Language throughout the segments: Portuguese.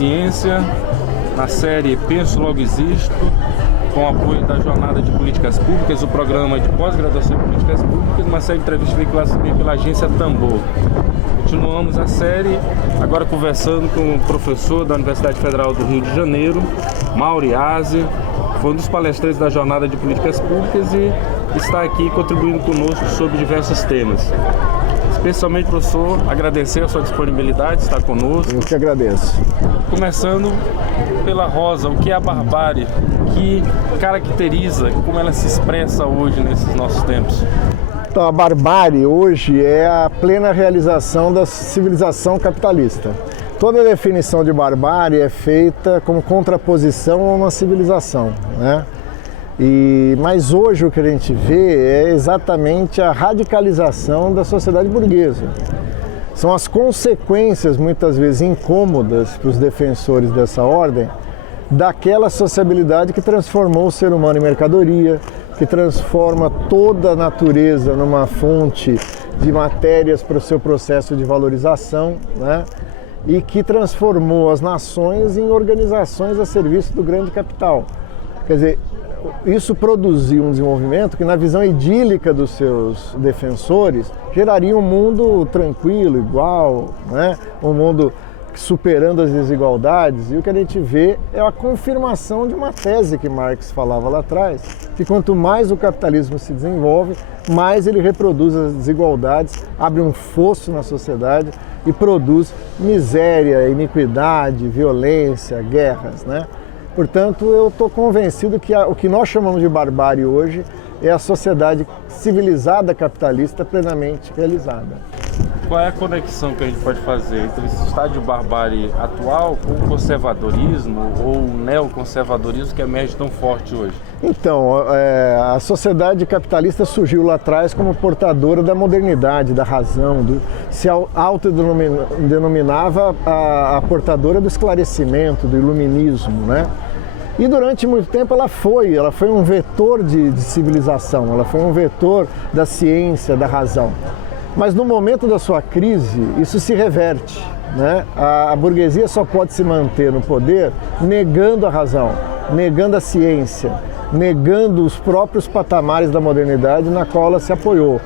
Ciência, na série Penso Logo Existo, com apoio da Jornada de Políticas Públicas, o programa de pós-graduação em Políticas Públicas, uma série de entrevistas veiculadas também pela agência Tambor. Continuamos a série, agora conversando com o professor da Universidade Federal do Rio de Janeiro, Mauri Aze, foi um dos palestrantes da Jornada de Políticas Públicas e está aqui contribuindo conosco sobre diversos temas. Especialmente, professor, agradecer a sua disponibilidade de estar conosco. Eu que agradeço. Começando pela Rosa, o que é a barbárie? O que caracteriza, como ela se expressa hoje nesses nossos tempos? Então, a barbárie hoje é a plena realização da civilização capitalista. Toda definição de barbárie é feita como contraposição a uma civilização, né? Mas hoje o que a gente vê é exatamente a radicalização da sociedade burguesa. São as consequências, muitas vezes incômodas para os defensores dessa ordem, daquela sociabilidade que transformou o ser humano em mercadoria, que transforma toda a natureza numa fonte de matérias para o seu processo de valorização, né? E que transformou as nações em organizações a serviço do grande capital. Quer dizer, isso produziu um desenvolvimento que, na visão idílica dos seus defensores, geraria um mundo tranquilo, igual, né? Um mundo superando as desigualdades. E o que a gente vê é a confirmação de uma tese que Marx falava lá atrás, que quanto mais o capitalismo se desenvolve, mais ele reproduz as desigualdades, abre um fosso na sociedade e produz miséria, iniquidade, violência, guerras, né? Portanto, eu estou convencido que o que nós chamamos de barbárie hoje é a sociedade civilizada capitalista plenamente realizada. Qual é a conexão que a gente pode fazer entre esse estado de barbárie atual com o conservadorismo ou o neoconservadorismo que emerge tão forte hoje? Então, a sociedade capitalista surgiu lá atrás como portadora da modernidade, da razão, se autodenominava a portadora do esclarecimento, do iluminismo, né? E durante muito tempo ela foi um vetor de civilização, ela foi um vetor da ciência, da razão. Mas no momento da sua crise, isso se reverte, né? A burguesia só pode se manter no poder negando a razão, negando a ciência, negando os próprios patamares da modernidade na qual ela se apoiou.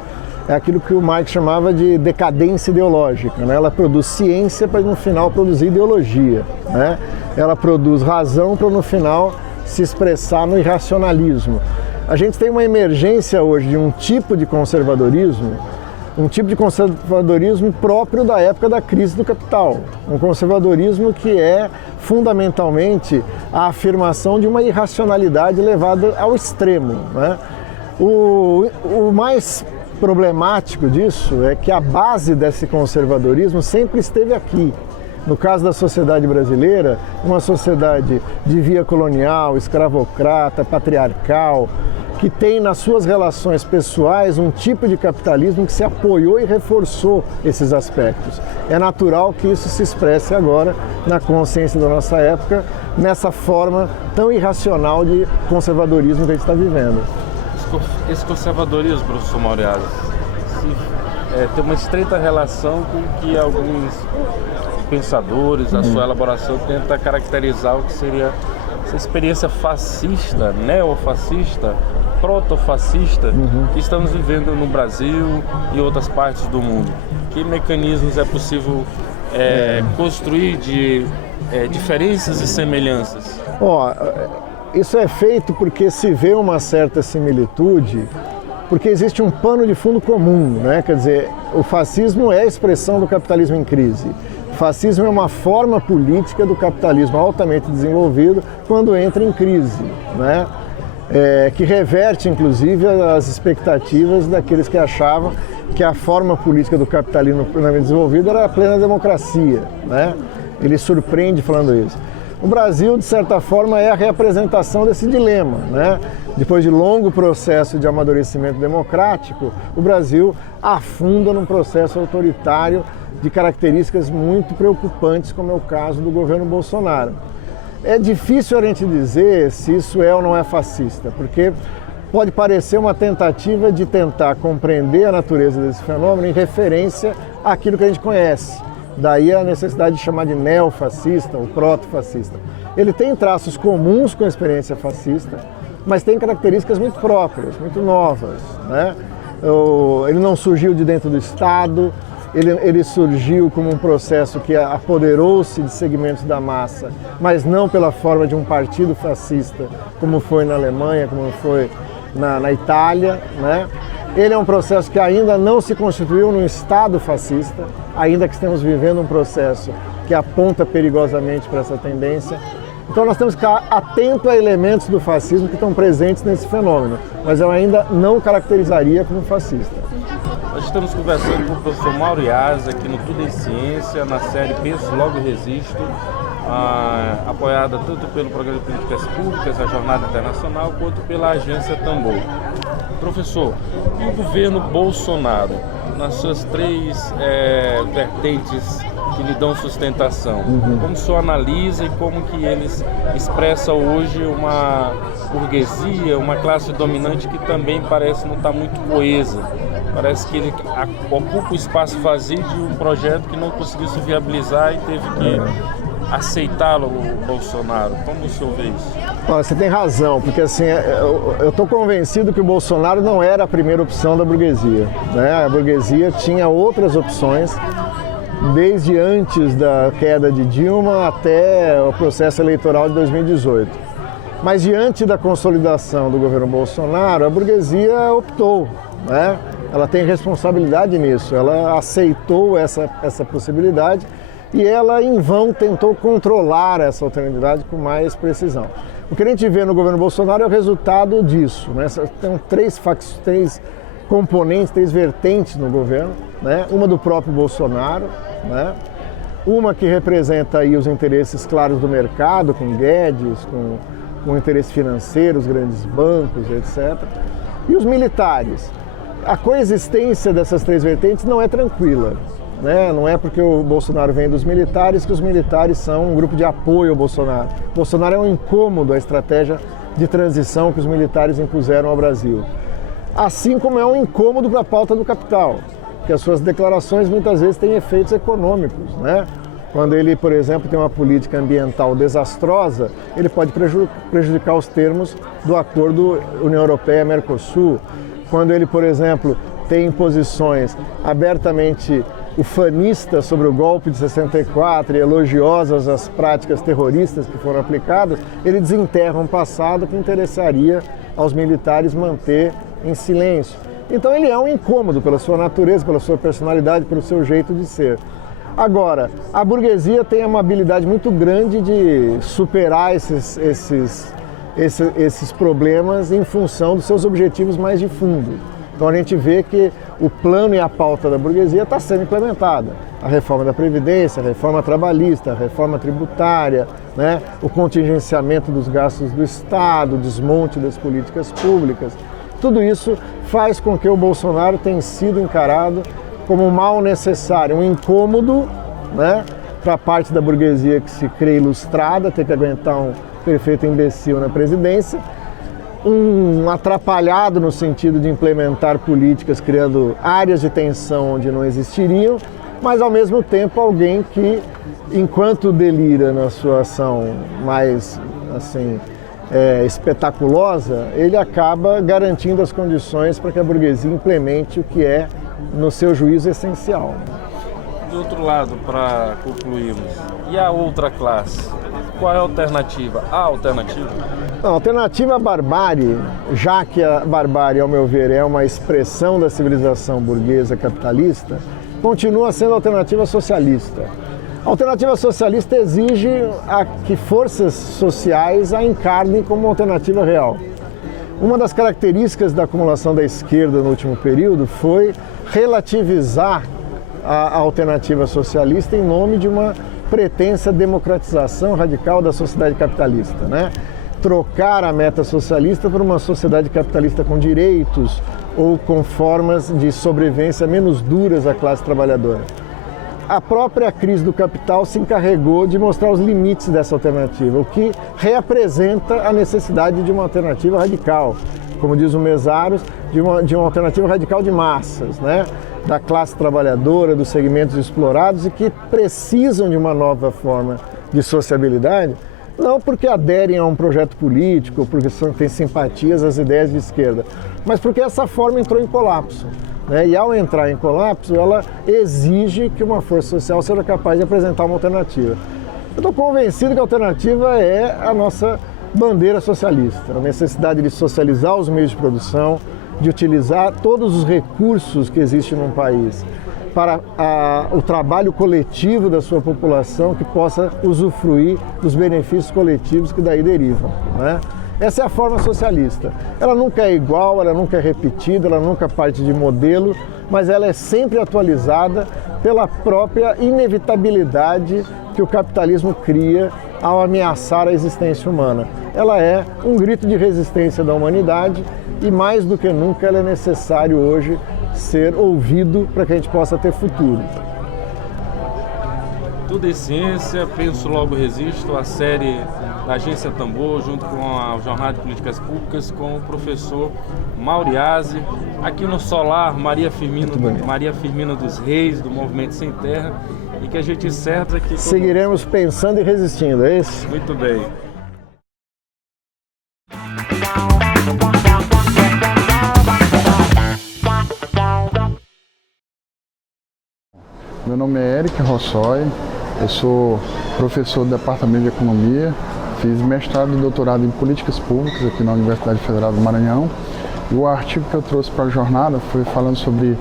É aquilo que o Marx chamava de decadência ideológica, né? Ela produz ciência para no final produzir ideologia, né? Ela produz razão para no final se expressar no irracionalismo. A gente tem uma emergência hoje de um tipo de conservadorismo próprio da época da crise do capital. Um conservadorismo que é fundamentalmente a afirmação de uma irracionalidade levada ao extremo, né? O mais problemático disso é que a base desse conservadorismo sempre esteve aqui. No caso da sociedade brasileira, uma sociedade de via colonial, escravocrata, patriarcal, que tem nas suas relações pessoais um tipo de capitalismo que se apoiou e reforçou esses aspectos. É natural que isso se expresse agora na consciência da nossa época, nessa forma tão irracional de conservadorismo que a gente está vivendo. Esse conservadorismo, professor Mauri Aze, tem uma estreita relação com o que alguns pensadores, a sua elaboração, tenta caracterizar o que seria essa experiência fascista, neofascista, protofascista que estamos vivendo no Brasil e outras partes do mundo. Que mecanismos é possível construir de diferenças e semelhanças? Isso é feito porque se vê uma certa similitude, porque existe um pano de fundo comum, né? Quer dizer, o fascismo é a expressão do capitalismo em crise. O fascismo é uma forma política do capitalismo altamente desenvolvido quando entra em crise, né? Que reverte, inclusive, as expectativas daqueles que achavam que a forma política do capitalismo plenamente desenvolvido era a plena democracia, né? Ele surpreende falando isso. O Brasil, de certa forma, é a representação desse dilema, né? Depois de longo processo de amadurecimento democrático, o Brasil afunda num processo autoritário de características muito preocupantes, como é o caso do governo Bolsonaro. É difícil a gente dizer se isso é ou não é fascista, porque pode parecer uma tentativa de tentar compreender a natureza desse fenômeno em referência àquilo que a gente conhece, Daí a necessidade de chamar de neofascista ou proto-fascista. Ele tem traços comuns com a experiência fascista, mas tem características muito próprias, muito novas, né? Ele não surgiu de dentro do Estado, ele surgiu como um processo que apoderou-se de segmentos da massa, mas não pela forma de um partido fascista, como foi na Alemanha, como foi na Itália, né? Ele é um processo que ainda não se constituiu num Estado fascista, ainda que estamos vivendo um processo que aponta perigosamente para essa tendência. Então nós temos que ficar atento a elementos do fascismo que estão presentes nesse fenômeno, mas eu ainda não caracterizaria como fascista. Nós estamos conversando com o professor Mauro Iazzi aqui no Tudo em Ciência, na série Penso Logo Resisto, apoiada tanto pelo Programa de Políticas Públicas, a Jornada Internacional, quanto pela Agência Tambor. Professor, e o governo Bolsonaro, nas suas três vertentes que lhe dão sustentação, como o senhor analisa e como que eles expressam hoje uma burguesia, uma classe dominante que também parece não estar muito coesa? Parece que ele ocupa o espaço vazio de um projeto que não conseguiu se viabilizar e teve que aceitá-lo, o Bolsonaro. Como o senhor vê isso? Você tem razão, porque assim, eu estou convencido que o Bolsonaro não era a primeira opção da burguesia, né? A burguesia tinha outras opções, desde antes da queda de Dilma até o processo eleitoral de 2018. Mas diante da consolidação do governo Bolsonaro, a burguesia optou, né? Ela tem responsabilidade nisso, ela aceitou essa possibilidade e ela, em vão, tentou controlar essa alternativa com mais precisão. O que a gente vê no governo Bolsonaro é o resultado disso, né? Tem três componentes, três vertentes no governo, né? Uma do próprio Bolsonaro, né? Uma que representa aí os interesses claros do mercado, com Guedes, com interesse financeiro, os grandes bancos, etc. E os militares. A coexistência dessas três vertentes não é tranquila, né? Não é porque o Bolsonaro vem dos militares que os militares são um grupo de apoio ao Bolsonaro. O Bolsonaro é um incômodo à estratégia de transição que os militares impuseram ao Brasil. Assim como é um incômodo para a pauta do capital, que as suas declarações muitas vezes têm efeitos econômicos, né? Quando ele, por exemplo, tem uma política ambiental desastrosa, ele pode prejudicar os termos do acordo União Europeia-Mercosul. Quando ele, por exemplo, tem posições abertamente ufanistas sobre o golpe de 64 e elogiosas às práticas terroristas que foram aplicadas, ele desenterra um passado que interessaria aos militares manter em silêncio. Então ele é um incômodo pela sua natureza, pela sua personalidade, pelo seu jeito de ser. Agora, a burguesia tem uma habilidade muito grande de superar esses problemas em função dos seus objetivos mais de fundo. Então a gente vê que o plano e a pauta da burguesia está sendo implementada. A reforma da Previdência, a reforma trabalhista, a reforma tributária, né? O contingenciamento dos gastos do Estado, o desmonte das políticas públicas. Tudo isso faz com que o Bolsonaro tenha sido encarado como um mal necessário, um incômodo, né? Para a parte da burguesia que se crê ilustrada, ter que aguentar um prefeito imbecil na presidência, um atrapalhado no sentido de implementar políticas criando áreas de tensão onde não existiriam, mas ao mesmo tempo alguém que, enquanto delira na sua ação mais assim, espetaculosa, ele acaba garantindo as condições para que a burguesia implemente o que é, no seu juízo, essencial. Do outro lado, para concluirmos, e a outra classe? Qual é a alternativa? A alternativa? A alternativa à barbárie, já que a barbárie, ao meu ver, é uma expressão da civilização burguesa capitalista, continua sendo a alternativa socialista. A alternativa socialista exige que forças sociais a encarnem como alternativa real. Uma das características da acumulação da esquerda no último período foi relativizar a alternativa socialista em nome de uma pretensa democratização radical da sociedade capitalista, né? Trocar a meta socialista por uma sociedade capitalista com direitos ou com formas de sobrevivência menos duras à classe trabalhadora. A própria crise do capital se encarregou de mostrar os limites dessa alternativa, o que reapresenta a necessidade de uma alternativa radical, como diz o Mesaros, de uma alternativa radical de massas, né? da classe trabalhadora, dos segmentos explorados e que precisam de uma nova forma de sociabilidade, não porque aderem a um projeto político, porque têm simpatias às ideias de esquerda, mas porque essa forma entrou em colapso. Né? E ao entrar em colapso, ela exige que uma força social seja capaz de apresentar uma alternativa. Eu estou convencido que a alternativa é a nossa bandeira socialista, a necessidade de socializar os meios de produção, de utilizar todos os recursos que existem num país para o trabalho coletivo da sua população que possa usufruir dos benefícios coletivos que daí derivam. Né? Essa é a forma socialista. Ela nunca é igual, ela nunca é repetida, ela nunca parte de modelo, mas ela é sempre atualizada pela própria inevitabilidade que o capitalismo cria ao ameaçar a existência humana. Ela é um grito de resistência da humanidade e mais do que nunca ela é necessário hoje ser ouvido para que a gente possa ter futuro. Tudo é ciência, penso logo resisto, a série da Agência Tambor, junto com a Jornada de Políticas Públicas, com o professor Mauriase, aqui no Solar Maria Firmina dos Reis, do Movimento Sem Terra, e que a gente encerra aqui. Seguiremos pensando e resistindo, é isso? Muito bem. Meu nome é Eric Rossoi, eu sou professor do Departamento de Economia, fiz mestrado e doutorado em Políticas Públicas aqui na Universidade Federal do Maranhão. E o artigo que eu trouxe para a jornada foi falando sobre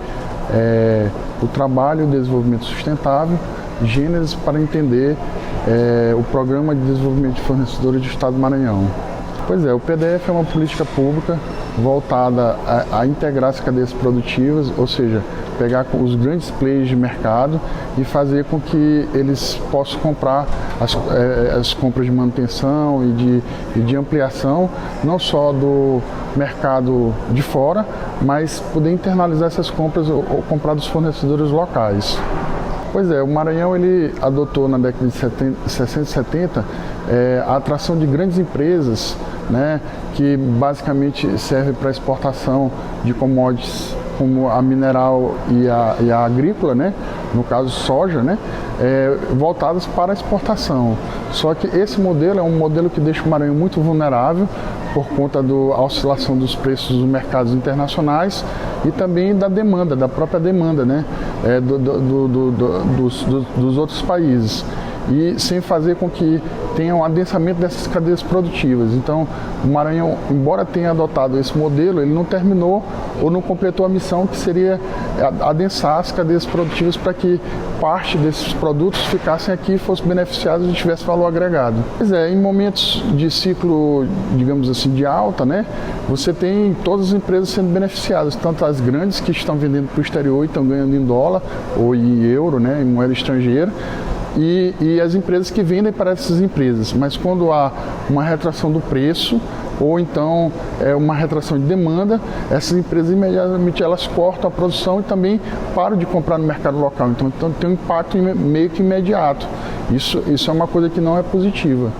o trabalho e o desenvolvimento sustentável, gênesis para entender o Programa de Desenvolvimento de Fornecedores do Estado do Maranhão. Pois é, o PDF é uma política pública voltada a integrar as cadeias produtivas, ou seja, pegar os grandes players de mercado e fazer com que eles possam comprar as compras de manutenção e de ampliação, não só do mercado de fora, mas poder internalizar essas compras ou comprar dos fornecedores locais. Pois é, o Maranhão ele adotou na década de 60 e 70 a atração de grandes empresas, né, que basicamente servem para exportação de commodities como a mineral e a agrícola, né, no caso soja, né, voltadas para a exportação. Só que esse modelo é um modelo que deixa o Maranhão muito vulnerável por conta da oscilação dos preços dos mercados internacionais e também da demanda, da própria demanda, né, dos outros países. E sem fazer com que tenha um adensamento dessas cadeias produtivas. Então, o Maranhão, embora tenha adotado esse modelo, ele não terminou ou não completou a missão que seria adensar as cadeias produtivas para que parte desses produtos ficassem aqui, fossem beneficiados e tivesse valor agregado. Pois é, em momentos de ciclo, digamos assim, de alta, né, você tem todas as empresas sendo beneficiadas, tanto as grandes que estão vendendo para o exterior e estão ganhando em dólar ou em euro, né, em moeda estrangeira, e as empresas que vendem para essas empresas. Mas quando há uma retração do preço ou então uma retração de demanda, essas empresas imediatamente elas cortam a produção e também param de comprar no mercado local. Então tem um impacto meio que imediato. Isso é uma coisa que não é positiva.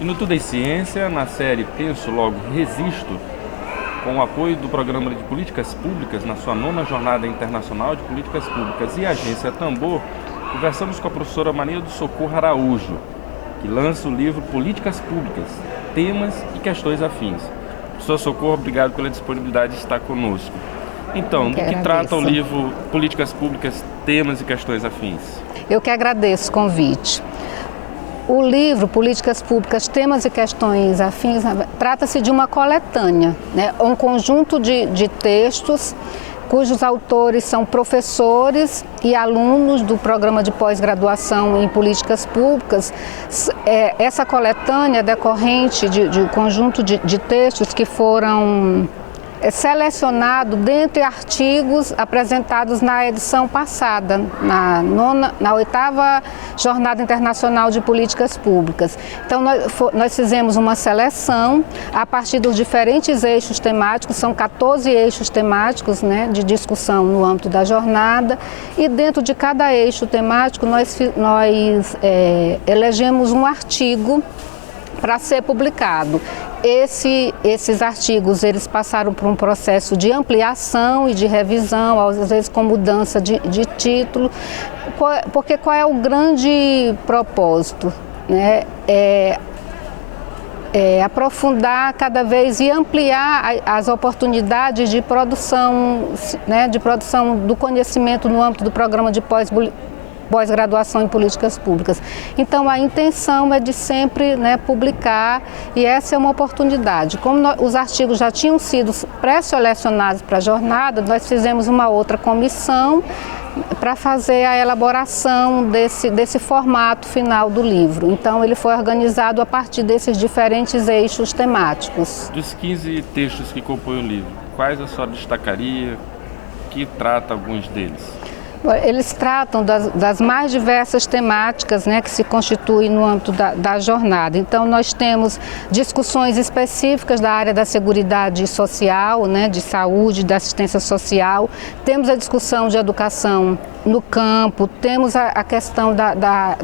E no Tudo é Ciência, na série Penso Logo Resisto, com o apoio do Programa de Políticas Públicas na sua 9ª Jornada Internacional de Políticas Públicas e a Agência Tambor, conversamos com a professora Maria do Socorro Araújo, que lança o livro Políticas Públicas, Temas e Questões Afins. Professor Socorro, obrigado pela disponibilidade de estar conosco. Então, do que trata o livro Políticas Públicas, Temas e Questões Afins? Eu que agradeço o convite. O livro Políticas Públicas, Temas e Questões Afins trata-se de uma coletânea, né? Um conjunto de textos cujos autores são professores e alunos do programa de pós-graduação em Políticas Públicas. Essa coletânea é decorrente de um conjunto de textos que foram selecionado dentre artigos apresentados na edição passada, na 8ª Jornada Internacional de Políticas Públicas. Então, nós fizemos uma seleção a partir dos diferentes eixos temáticos, são 14 eixos temáticos, né, de discussão no âmbito da jornada, e dentro de cada eixo temático nós elegemos um artigo para ser publicado. Esses artigos eles passaram por um processo de ampliação e de revisão, às vezes com mudança de título, porque qual é o grande propósito, né? Aprofundar cada vez e ampliar as oportunidades de produção, né, de produção do conhecimento no âmbito do programa de pós-graduação em políticas públicas. Então, a intenção é de sempre, né, publicar, e essa é uma oportunidade. Como os artigos já tinham sido pré-selecionados para a jornada, nós fizemos uma outra comissão para fazer a elaboração desse formato final do livro. Então, ele foi organizado a partir desses diferentes eixos temáticos. Dos 15 textos que compõem o livro, quais a senhora destacaria, que trata alguns deles? Eles tratam das mais diversas temáticas, né, que se constituem no âmbito da jornada. Então, nós temos discussões específicas da área da seguridade social, né, de saúde, da assistência social. Temos a discussão de educação no campo, temos a questão da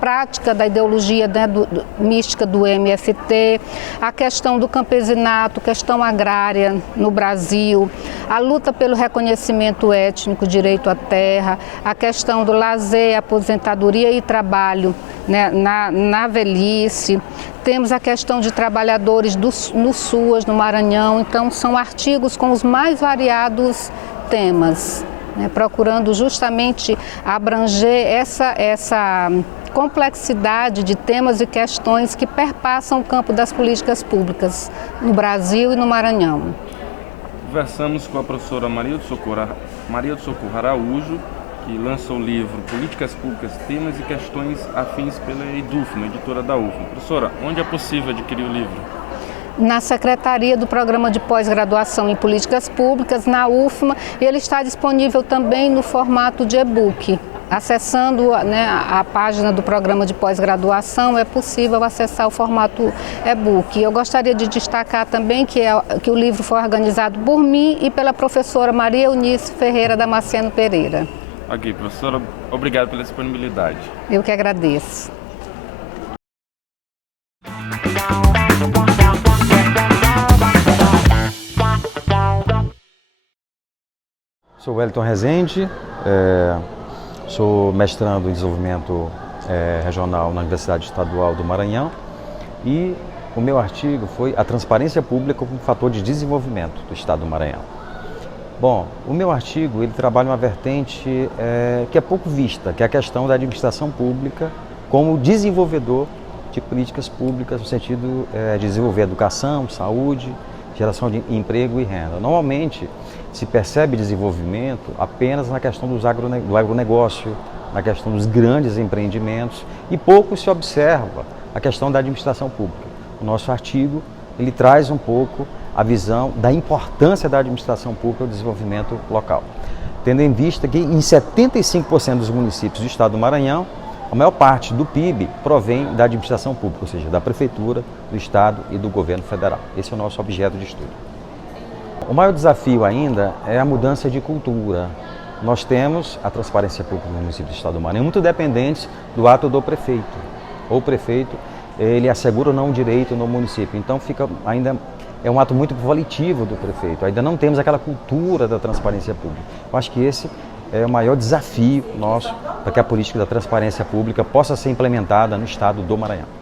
prática da ideologia, né, mística do MST, a questão do campesinato, questão agrária no Brasil, a luta pelo reconhecimento étnico, direito à terra, a questão do lazer, aposentadoria e trabalho, né, na velhice. Temos a questão de trabalhadores no SUAS, no Maranhão. Então, são artigos com os mais variados temas, né, procurando justamente abranger essa complexidade de temas e questões que perpassam o campo das políticas públicas no Brasil e no Maranhão. Conversamos com a professora Maria do Socorro Araújo, que lança o livro Políticas Públicas, Temas e Questões Afins pela EDUFMA, editora da UFMA. Professora, onde é possível adquirir o livro? Na Secretaria do Programa de Pós-Graduação em Políticas Públicas, na UFMA, e ele está disponível também no formato de e-book. Acessando, né, a página do Programa de Pós-Graduação, é possível acessar o formato e-book. Eu gostaria de destacar também que o livro foi organizado por mim e pela professora Maria Eunice Ferreira Damasceno Pereira. Ok, professora, obrigado pela disponibilidade. Eu que agradeço. Sou Wellington Rezende, sou mestrando em desenvolvimento regional na Universidade Estadual do Maranhão, e o meu artigo foi a transparência pública como fator de desenvolvimento do Estado do Maranhão. Bom, o meu artigo ele trabalha uma vertente que é pouco vista, que é a questão da administração pública como desenvolvedor de políticas públicas no sentido de desenvolver educação, saúde, geração de emprego e renda. Normalmente se percebe desenvolvimento apenas na questão do agronegócio, na questão dos grandes empreendimentos, e pouco se observa a questão da administração pública. O nosso artigo ele traz um pouco a visão da importância da administração pública ao desenvolvimento local, tendo em vista que em 75% dos municípios do estado do Maranhão, a maior parte do PIB provém da administração pública, ou seja, da prefeitura, do estado e do governo federal. Esse é o nosso objeto de estudo. O maior desafio ainda é a mudança de cultura. Nós temos a transparência pública no município do estado do Maranhão muito dependente do ato do prefeito. O prefeito, ele assegura ou não o direito no município, então é um ato muito volitivo do prefeito. Ainda não temos aquela cultura da transparência pública. Eu acho que esse é o maior desafio nosso para que a política da transparência pública possa ser implementada no estado do Maranhão.